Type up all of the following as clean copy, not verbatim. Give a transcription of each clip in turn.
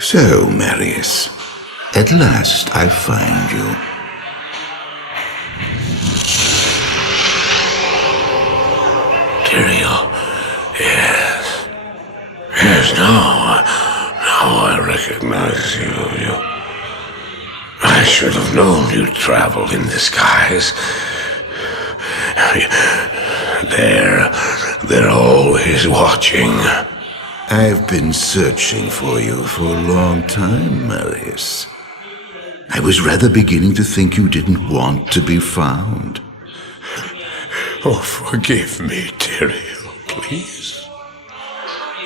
So, Marius, at last I find you. Tyrael, yes. Yes, now I recognize you. I should have known you'd travel in disguise. They're always watching. I've been searching for you for a long time, Marius. I was rather beginning to think you didn't want to be found. Oh, forgive me, Tyrael, please.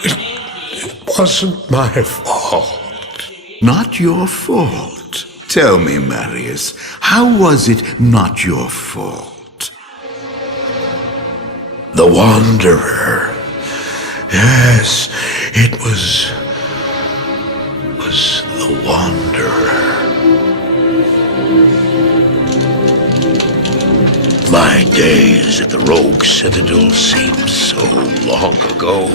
It wasn't my fault. Not your fault. Tell me, Marius, how was it not your fault? The Wanderer. Yes, it was the Wanderer. My days at the Rogue Citadel seem so long ago.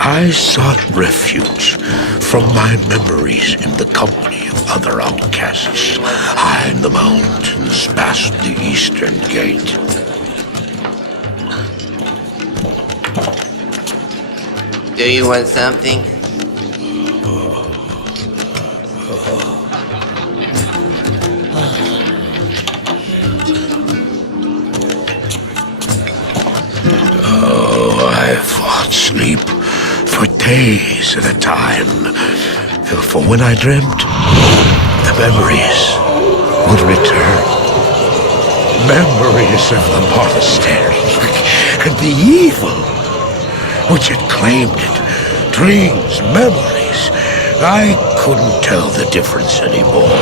I sought refuge from my memories in the company of other outcasts, high in the mountains past the Eastern Gate. Do you want something? Oh, I fought sleep for days at a time. For when I dreamt, the memories would return. Memories of the monastery and the evil which had claimed it. Dreams, memories. I couldn't tell the difference anymore.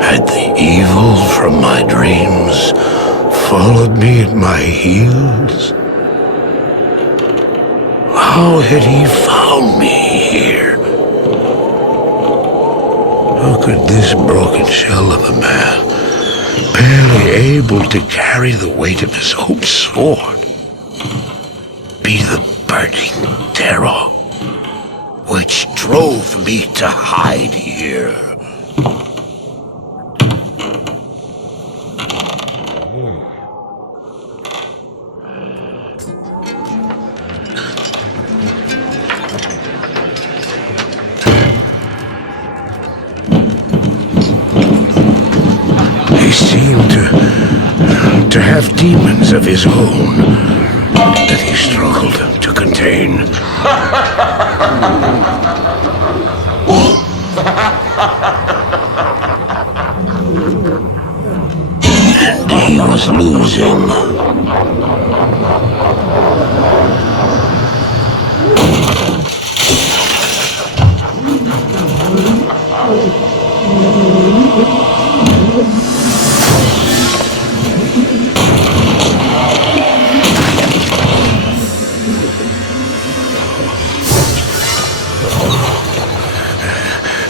Had the evil from my dreams followed me at my heels? How had he found me here? How could this broken shell of a man, barely able to carry the weight of his own sword, be the burning terror which drove me to hide here? He seemed to have demons of his own that he struggled to contain. And he was losing.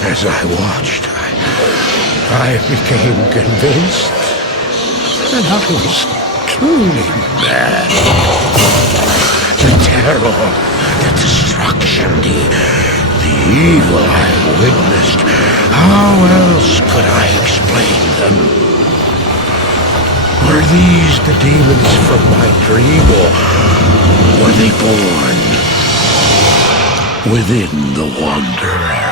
As I watched, I became convinced that I was truly mad. The terror, the destruction, the evil I witnessed, how else could I explain them? Were these the demons from my dream, or were they born within the Wanderer?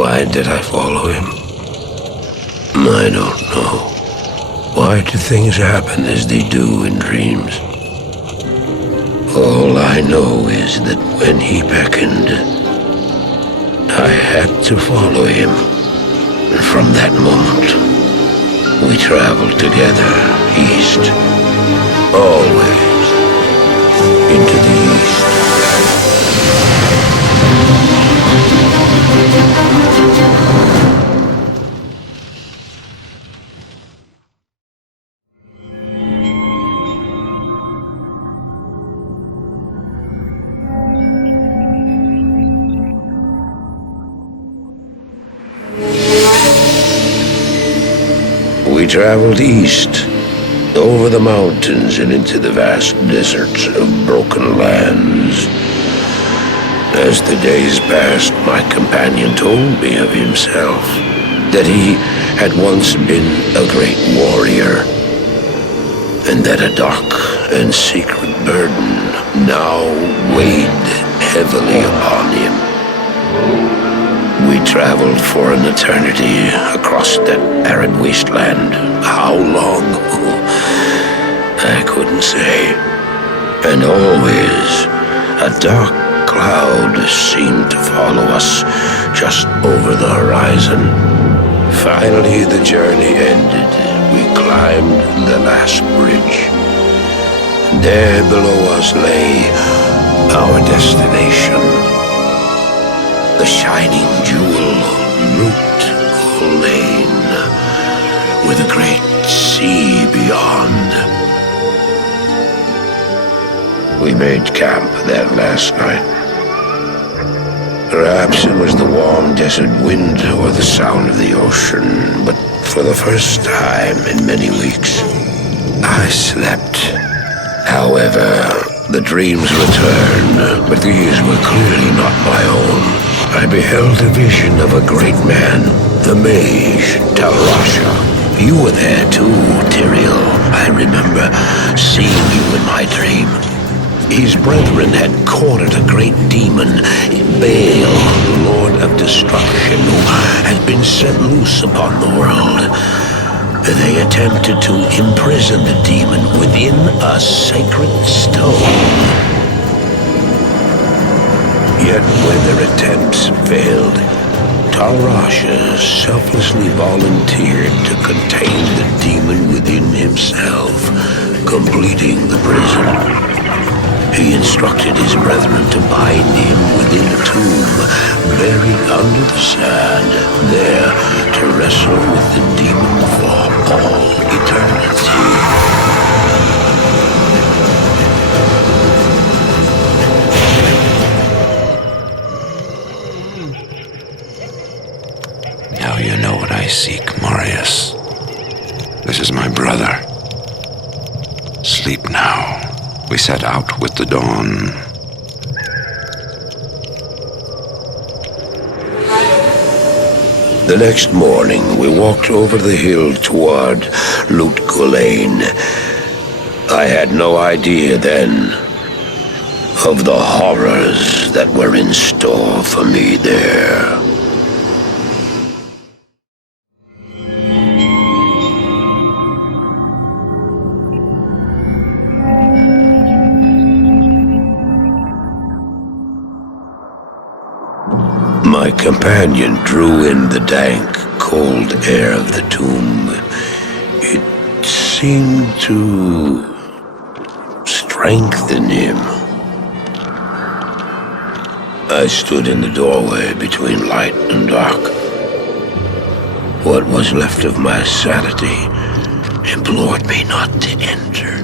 Why did I follow him? I don't know. Why do things happen as they do in dreams? All I know is that when he beckoned, I had to follow him. And from that moment, we traveled together east, always into the east. We traveled east, over the mountains and into the vast deserts of broken lands. As the days passed, my companion told me of himself, that he had once been a great warrior, and that a dark and secret burden now weighed heavily upon him. We traveled for an eternity across that arid wasteland. How long? I couldn't say. And always, a dark cloud seemed to follow us just over the horizon. Finally, the journey ended. We climbed the last bridge. There below us lay our destination. The shining jewel, Lut-Goleyna, with a great sea beyond. We made camp that last night. Perhaps it was the warm desert wind or the sound of the ocean, but for the first time in many weeks, I slept. However, the dreams returned, but these were clearly not my own. I beheld a vision of a great man, the mage, Tal-Rashem. You were there too, Tyrael. I remember seeing you in my dream. His brethren had cornered a great demon, Baal, Lord of Destruction, who had been set loose upon the world. They attempted to imprison the demon within a sacred stone. Yet when their attempts failed, Tal-Rashem selflessly volunteered to contain the demon within himself, completing the prison. He instructed his brethren to bind him within a tomb, buried under the sand, there to wrestle with the demon for all eternity. Now you know what I seek, Marius. This is my brother. Sleep now. We set out with the dawn. The next morning, we walked over the hill toward Lut-Goleyna. I had no idea then of the horrors that were in store for me there. My companion drew in the dank, cold air of the tomb. It seemed to strengthen him. I stood in the doorway between light and dark. What was left of my sanity implored me not to enter.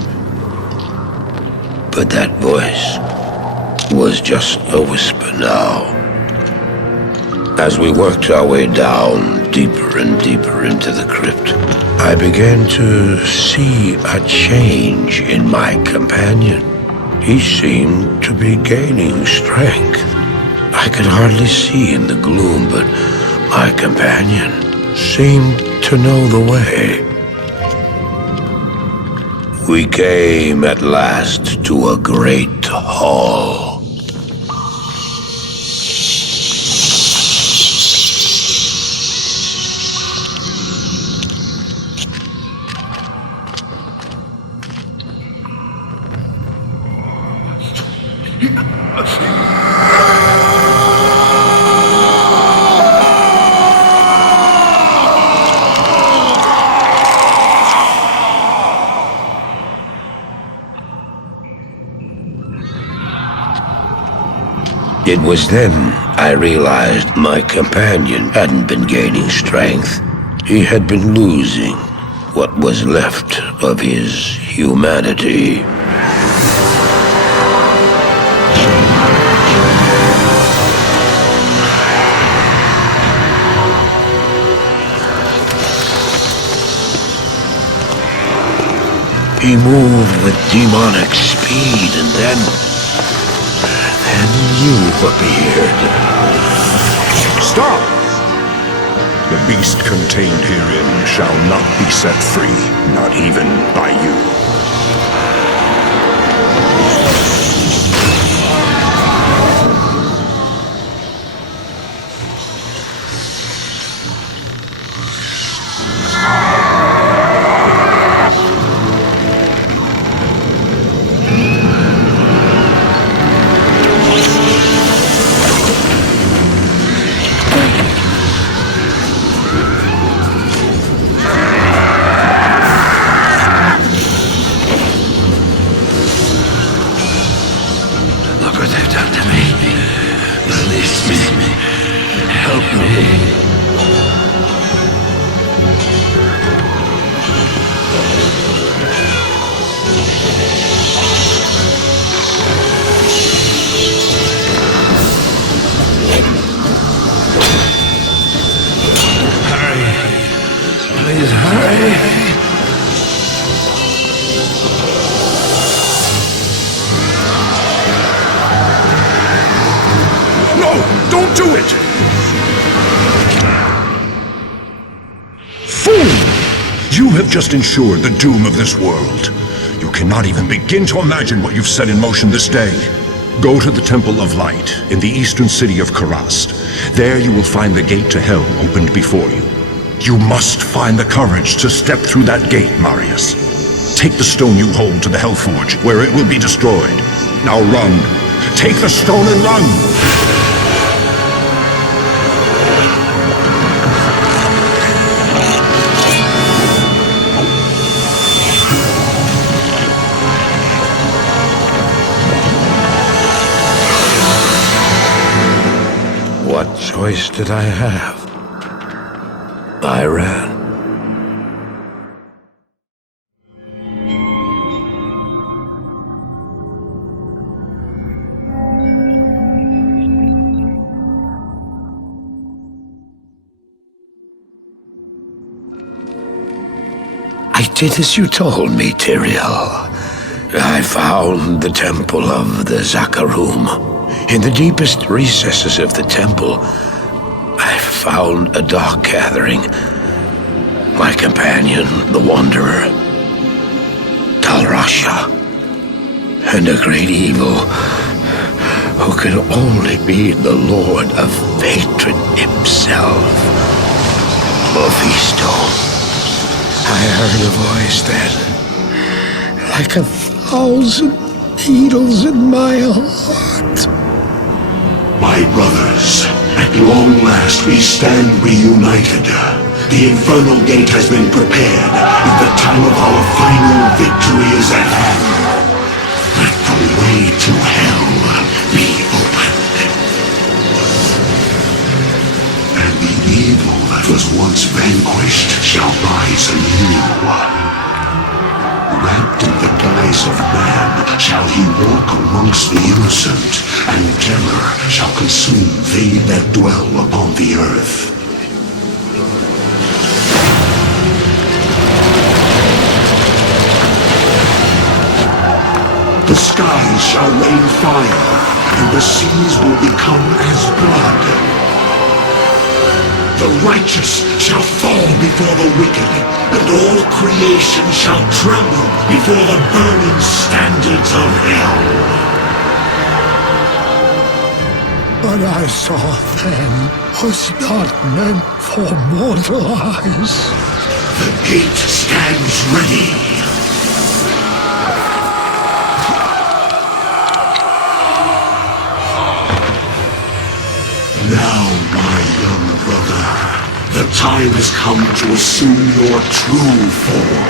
But that voice was just a whisper now. As we worked our way down, deeper and deeper into the crypt, I began to see a change in my companion. He seemed to be gaining strength. I could hardly see in the gloom, but my companion seemed to know the way. We came at last to a great hall. It was then I realized my companion hadn't been gaining strength. He had been losing what was left of his humanity. He moved with demonic speed, and then you appeared. Stop! The beast contained herein shall not be set free, not even by you. Just ensured the doom of this world. You cannot even begin to imagine what you've set in motion this day. Go to the Temple of Light in the eastern city of Karast. There you will find the gate to hell opened before you. You must find the courage to step through that gate, Marius. Take the stone you hold to the Hellforge, where it will be destroyed. Now run. Take the stone and run! What choice did I have? I ran. I did as you told me, Tyrael. I found the temple of the Zakarum. In the deepest recesses of the temple, I found a dark gathering. My companion, the Wanderer, Tal-Rashem, and a great evil who could only be the Lord of Hatred himself, Mefisto. I heard a voice then, like 1,000 needles in my heart. My brothers, at long last we stand reunited. The infernal gate has been prepared, and the time of our final victory is at hand. Let the way to hell be opened. And the evil that was once vanquished shall rise anew. Wrapped in the guise of man shall he walk amongst the innocent, and terror shall consume they that dwell upon the earth. The skies shall rain fire, and the seas will become as blood. The righteous shall fall before the wicked, and all creation shall tremble before the burning standards of hell. What I saw then was not meant for mortal eyes. The gate stands ready. time has come to assume your true form.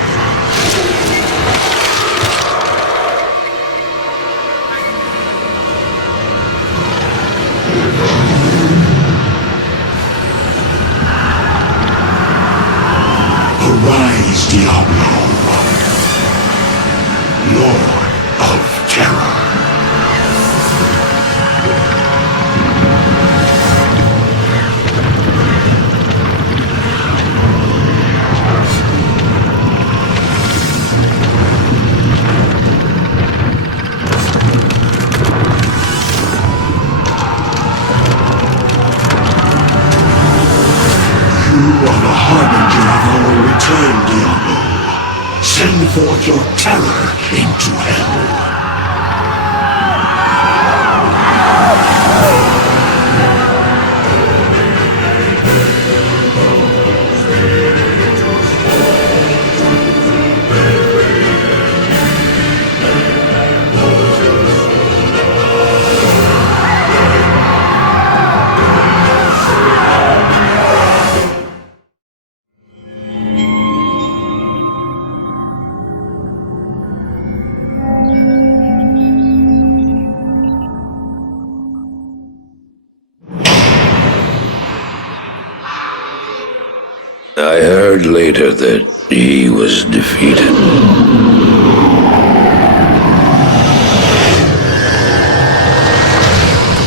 Arise, Diablo, Lord of Terror. You are the harbinger of our return, Diablo. Send forth your terror into hell. I heard later that he was defeated.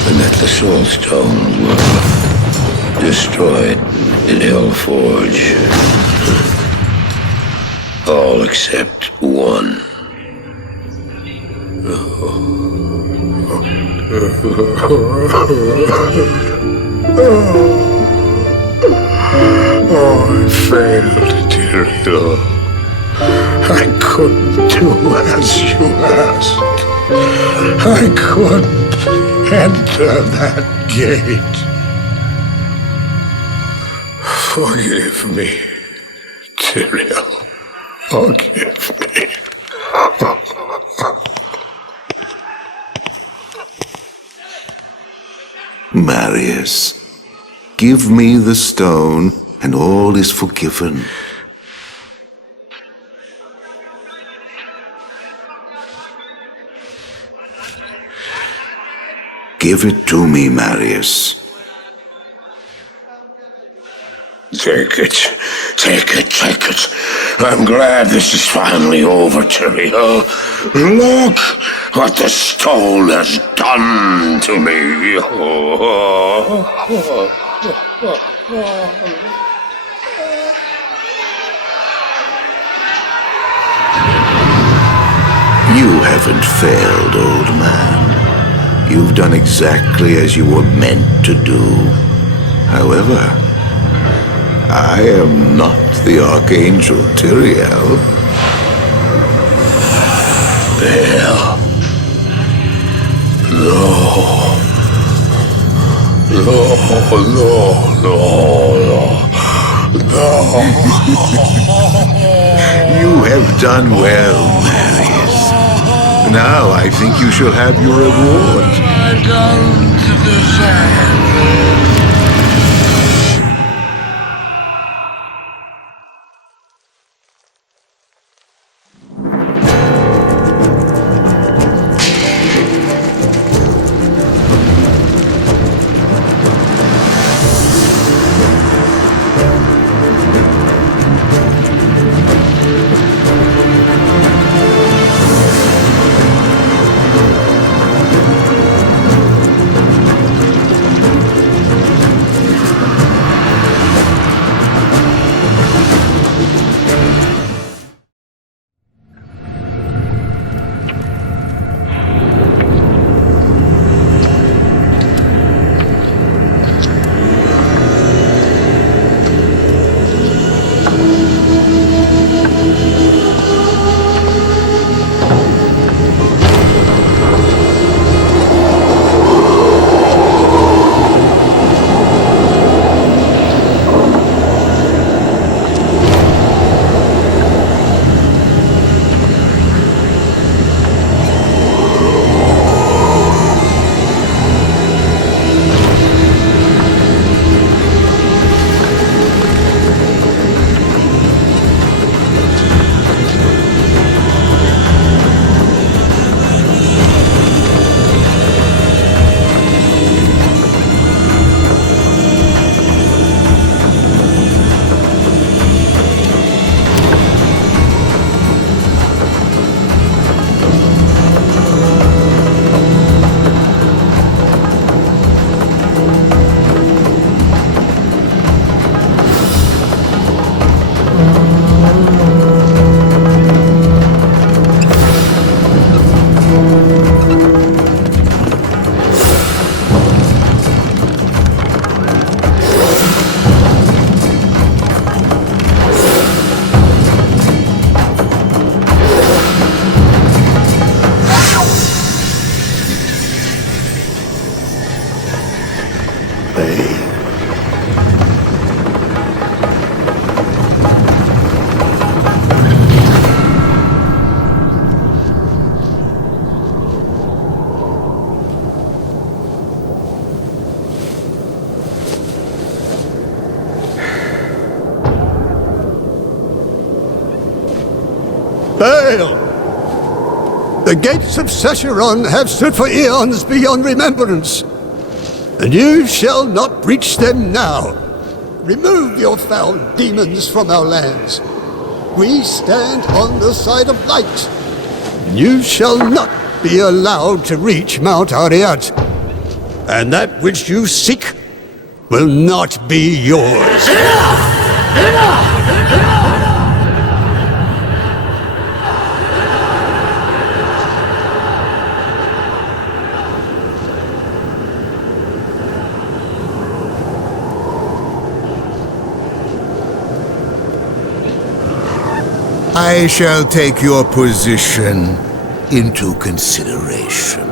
And that the Soul Stones were destroyed in Hellforge. All except one. Oh, I failed, Tyrael. I couldn't do as you asked. I couldn't enter that gate. Forgive me, Tyrael. Forgive me. Marius, give me the stone, and all is forgiven. Give it to me, Marius. Take it. Take it, take it. I'm glad this is finally over, Tyrael. Look what the stone has done to me. You haven't failed, old man. You've done exactly as you were meant to do. However, I am not the Archangel Tyrael. Well, no. You have done well, Marius. Now I think you shall have your reward. I don't deserve. Baal! The gates of Secheron have stood for eons beyond remembrance, and you shall not breach them now. Remove your foul demons from our lands. We stand on the side of light, and you shall not be allowed to reach Mount Ariat. And that which you seek will not be yours. I shall take your position into consideration.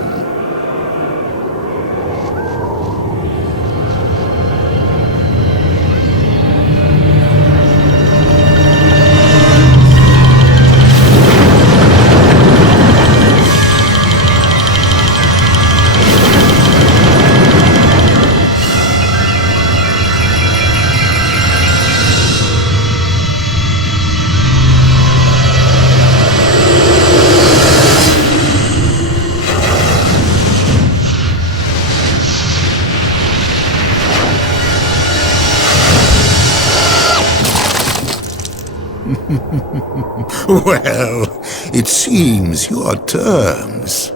Well, it seems your terms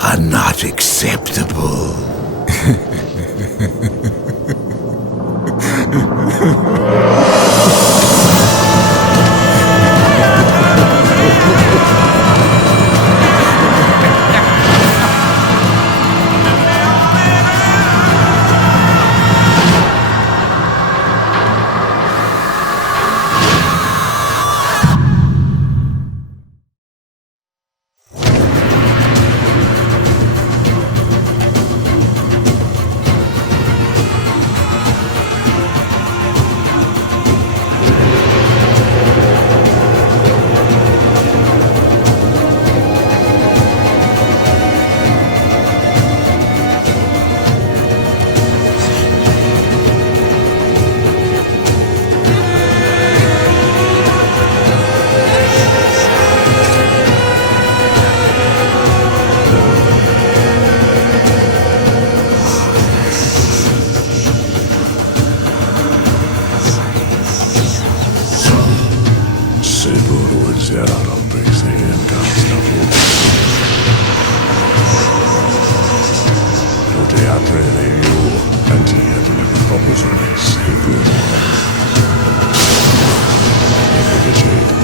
are not acceptable.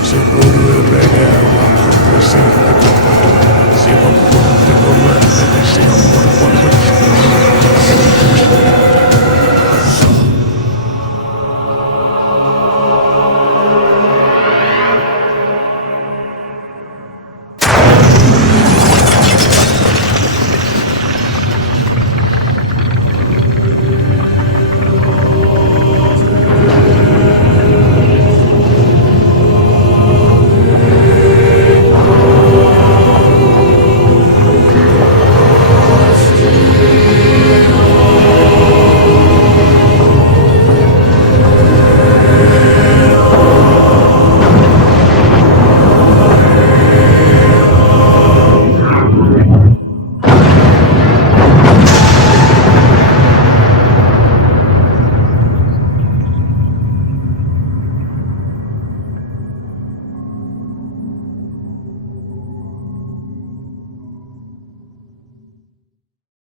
Se vuelve a regar.